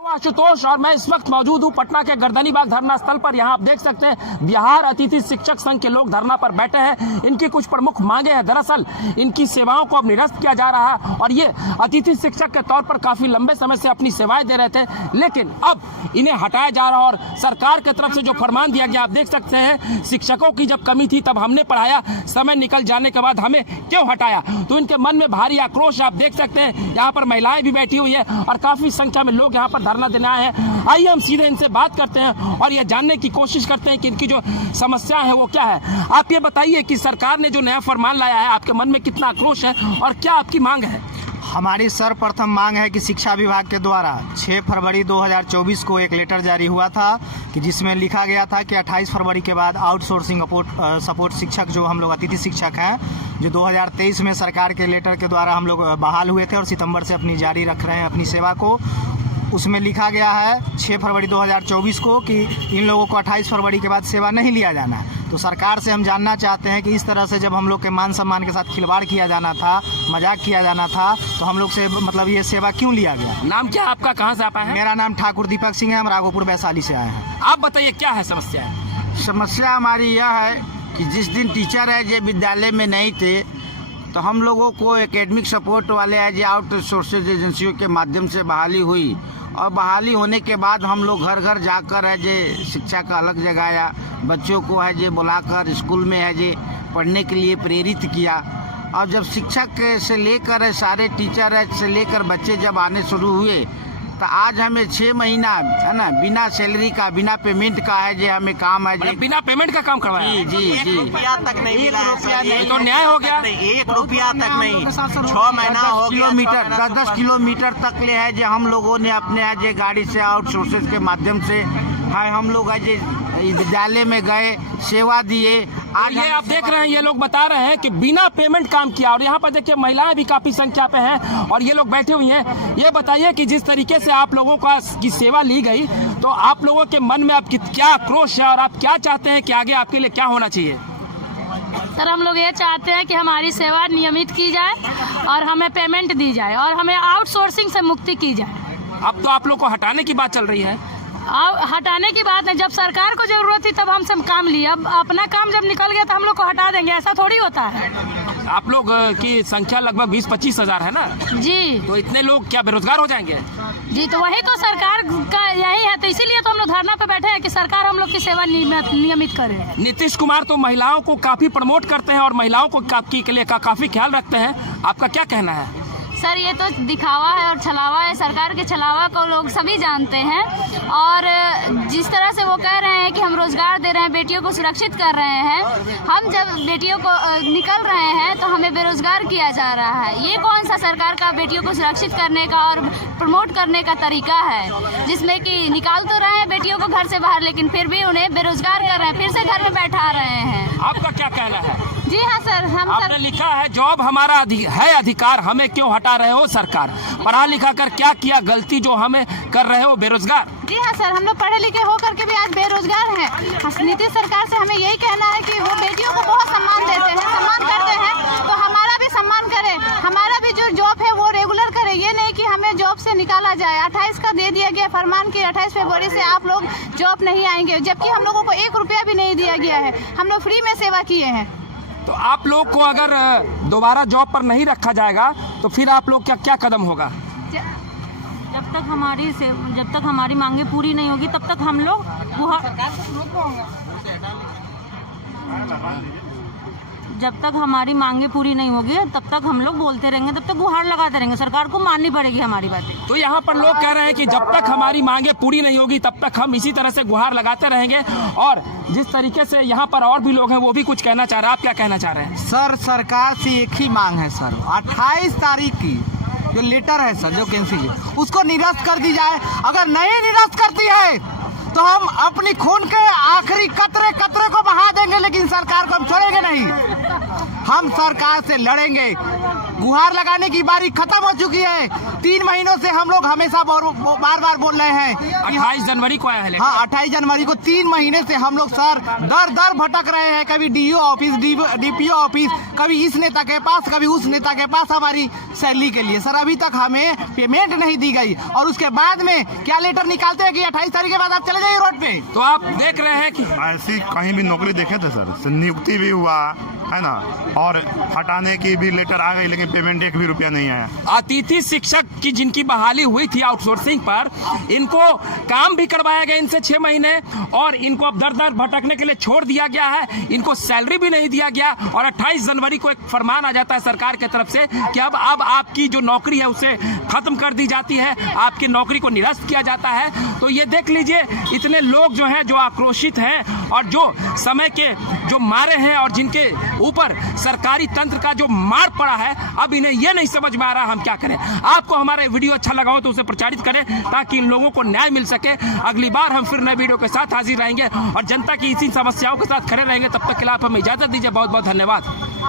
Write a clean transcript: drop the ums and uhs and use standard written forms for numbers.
आशुतोष और मैं इस वक्त मौजूद हूं पटना के गर्दनीबाग धरना स्थल पर। यहां आप देख सकते हैं बिहार अतिथि शिक्षक संघ के लोग धरना पर बैठे हैं। इनकी कुछ प्रमुख मांगे हैं। दरअसल इनकी सेवाओं को अब निरस्त किया जा रहा है और ये अतिथि शिक्षक के तौर पर काफी लंबे समय से अपनी सेवाएं दे रहे थे, लेकिन अब इन्हें हटाया जा रहा है और सरकार की तरफ से जो फरमान दिया गया, आप देख सकते हैं शिक्षकों की जब कमी थी तब हमने पढ़ाया, समय निकल जाने के बाद हमें क्यों हटाया। तो इनके मन में भारी आक्रोश आप देख सकते हैं। यहाँ पर महिलाएं भी बैठी हुई है और काफी संख्या में लोग यहाँ पर धरना देने आए हैं। आइए हम सीधे इनसे बात करते हैं और ये जानने की कोशिश करते हैं कि इनकी जो समस्या है वो क्या है। आप ये बताइए कि सरकार ने जो नया फरमान लाया है, आपके मन में कितना आक्रोश है और क्या आपकी मांग है? हमारी सर्वप्रथम मांग है कि शिक्षा विभाग के द्वारा 6 फरवरी 2024 को एक लेटर जारी हुआ था कि जिसमें लिखा गया था कि 28 फरवरी के बाद आउटसोर्सिंग सपोर्ट शिक्षक जो हम लोग अतिथि शिक्षक हैं, जो 2023 में सरकार के लेटर के द्वारा हम लोग बहाल हुए थे और सितंबर से अपनी जारी रख रहे हैं अपनी सेवा को, उसमें लिखा गया है 6 फरवरी 2024 को कि इन लोगों को 28 फरवरी के बाद सेवा नहीं लिया जाना है। तो सरकार से हम जानना चाहते हैं कि इस तरह से जब हम लोग के मान सम्मान के साथ खिलवाड़ किया जाना था, मजाक किया जाना था, तो हम लोग से मतलब ये सेवा क्यों लिया गया? नाम क्या आपका, कहाँ से आप आए हैं? मेरा नाम ठाकुर दीपक सिंह है, हम राघोपुर वैशाली से आए हैं। आप बताइए क्या है समस्या? समस्या हमारी यह है कि जिस दिन टीचर है जो विद्यालय में नहीं थे, तो हम लोगों को एकेडमिक सपोर्ट वाले है जो आउटसोर्सेज एजेंसियों के माध्यम से बहाली हुई और बहाली होने के बाद हम लोग घर घर जाकर है जे शिक्षा का अलग जगाया, बच्चों को है जे बुलाकर स्कूल में है जे पढ़ने के लिए प्रेरित किया। और जब शिक्षक से लेकर सारे टीचर से लेकर बच्चे जब आने शुरू हुए, तो आज हमें 6 महीना है ना बिना सैलरी का, बिना पेमेंट का है जे हमें काम है जे बिना पेमेंट का काम करवाया? जी जी जी, रुपया तक नहीं मिला है सर। ये तो न्याय हो गया। 1 रुपया तक नहीं, 6 महीना हो गया। किलोमीटर 10-10 किलोमीटर तक ले है जो हम लोगों ने अपने है जे गाड़ी से आउटसोर्सेज के माध्यम से है हम लोग है जे विद्यालय में गए, सेवा दिए। आज ये आप देख रहे हैं, ये लोग बता रहे हैं कि बिना पेमेंट काम किया। और यहाँ पर देखिए महिलाएं भी काफी संख्या पे हैं और ये लोग बैठे हुए हैं। ये बताइए कि जिस तरीके से आप लोगों की सेवा ली गई, तो आप लोगों के मन में अब क्या आक्रोश है और आप क्या चाहते हैं कि आगे आपके लिए क्या होना चाहिए? सर, हम लोग ये चाहते हैं कि हमारी सेवा नियमित की जाए और हमें पेमेंट दी जाए और हमें आउटसोर्सिंग से मुक्ति की जाए। अब तो आप लोग को हटाने की बात चल रही है। हटाने की बात नहीं, जब सरकार को जरूरत थी तब हमसे काम लिया, अब अपना काम जब निकल गया तो हम लोग को हटा देंगे, ऐसा थोड़ी होता है। आप लोग की संख्या लगभग 20-25 हजार है ना जी। तो इतने लोग क्या बेरोजगार हो जाएंगे? जी, तो वही तो सरकार का यही है, तो इसीलिए तो हम लोग धरना पे बैठे हैं कि सरकार हम लोग की सेवा नियमित करे। नीतीश कुमार तो महिलाओं को काफी प्रमोट करते हैं और महिलाओं को के लिए काफी ख्याल रखते हैं, आपका क्या कहना है? सर, ये तो दिखावा है और छलावा है। सरकार के छलावा को लोग सभी जानते हैं और जिस तरह से वो कह रहे हैं कि हम रोजगार दे रहे हैं, बेटियों को सुरक्षित कर रहे हैं, हम जब बेटियों को निकल रहे हैं तो हमें बेरोजगार किया जा रहा है। ये कौन सा सरकार का बेटियों को सुरक्षित करने का और प्रमोट करने का तरीका है, जिसमें कि निकाल तो रहे हैं बेटियों को घर से बाहर, लेकिन फिर भी उन्हें बेरोजगार कर रहे हैं, फिर से घर में बैठा रहे हैं। आपका क्या कहना है? जी हाँ सर, आपने लिखा है जॉब हमारा है अधिकार, हमें क्यों हटा रहे हो सरकार? पढ़ा लिखा कर क्या किया गलती जो हमें कर रहे हो बेरोजगार? जी हाँ सर, हम लोग पढ़े लिखे हो करके भी आज बेरोजगार हैं। नीतीश सरकार से हमें यही कहना है कि वो बेटियों को बहुत सम्मान देते हैं, सम्मान करते हैं, तो हमारा भी सम्मान करें, हमारा भी जो जॉब है वो रेगुलर करें। ये नहीं कि हमें जॉब से निकाला जाए। 28 का दे दिया गया फरमान कि 28 फरवरी से आप लोग जॉब नहीं आएंगे, जबकि हम लोगों को 1 रुपया भी नहीं दिया गया है। हम लोग फ्री में सेवा किए हैं। तो आप लोग को अगर दोबारा जॉब पर नहीं रखा जाएगा तो फिर आप लोग क्या कदम होगा? जब तक हमारी मांगे पूरी नहीं होगी तब तक हम लोग जब तक हमारी मांगे पूरी नहीं होगी तब तक हम लोग बोलते रहेंगे, तब तक गुहार लगाते रहेंगे। सरकार को माननी पड़ेगी हमारी बातें। तो यहाँ पर लोग कह रहे हैं कि जब तक हमारी मांगे पूरी नहीं होगी तब तक हम इसी तरह से गुहार लगाते रहेंगे। और जिस तरीके से यहाँ पर और भी लोग हैं वो भी कुछ कहना चाह रहे हैं, आप क्या कहना चाह रहे हैं? सर, सरकार से एक ही मांग है सर, 28 तारीख की जो लेटर है सर जो कैंसिल है उसको निरस्त कर दी जाए। अगर नहीं निरस्त करती है तो हम अपनी खून के आखिरी कतरे को बहा देंगे, लेकिन सरकार को हम छोड़ेंगे नहीं। हम सरकार से लड़ेंगे। गुहार लगाने की बारी खत्म हो चुकी है। 3 महीनों से हम लोग हमेशा बार बार बोल रहे हैं कि 28 जनवरी को आया है लेटर। हाँ, 28 जनवरी को 3 महीने से हम लोग सर दर भटक रहे हैं। कभी डीओ ऑफिस, डीपीओ ऑफिस, कभी इस नेता के पास, कभी उस नेता के पास हमारी सैलरी के लिए। सर अभी तक हमें पेमेंट नहीं दी गई और उसके बाद में क्या लेटर निकालते हैं कि 28 तारीख के बाद आप चले जाइए रोड पे। तो आप देख रहे हैं कि ऐसी कहीं भी नौकरी देखे थे सर, नियुक्ति भी हुआ है ना, और हटाने की भी लेटर आ गई, लेकिन पेमेंट 1 भी रुपया नहीं आया। अतिथि शिक्षक की जिनकी बहाली हुई थी आउटसोर्सिंग पर, इनको काम भी करवाया गया इनसे 6 महीने और इनको अब दर भटकने के लिए छोड़ दिया गया है। इनको सैलरी भी नहीं दिया गया और 28 जनवरी को एक फरमान आ जाता है सरकार की तरफ से कि अब आपकी जो नौकरी है उसे खत्म कर दी जाती है, आपकी नौकरी को निरस्त किया जाता है। तो ये देख लीजिए, इतने लोग जो हैं जो आक्रोशित हैं और जो समय के जो मारे हैं और जिनके ऊपर सरकारी तंत्र का जो मार पड़ा है, अब इन्हें यह नहीं समझ में आ रहा हम क्या करें। आपको हमारा वीडियो अच्छा लगा हो तो उसे प्रचारित करें ताकि इन लोगों को न्याय मिल सके। अगली बार हम फिर नए वीडियो के साथ हाजिर रहेंगे और जनता की इसी समस्याओं के साथ खड़े रहेंगे। तब तक के लिए आप हमें इजाजत दीजिए। बहुत बहुत धन्यवाद।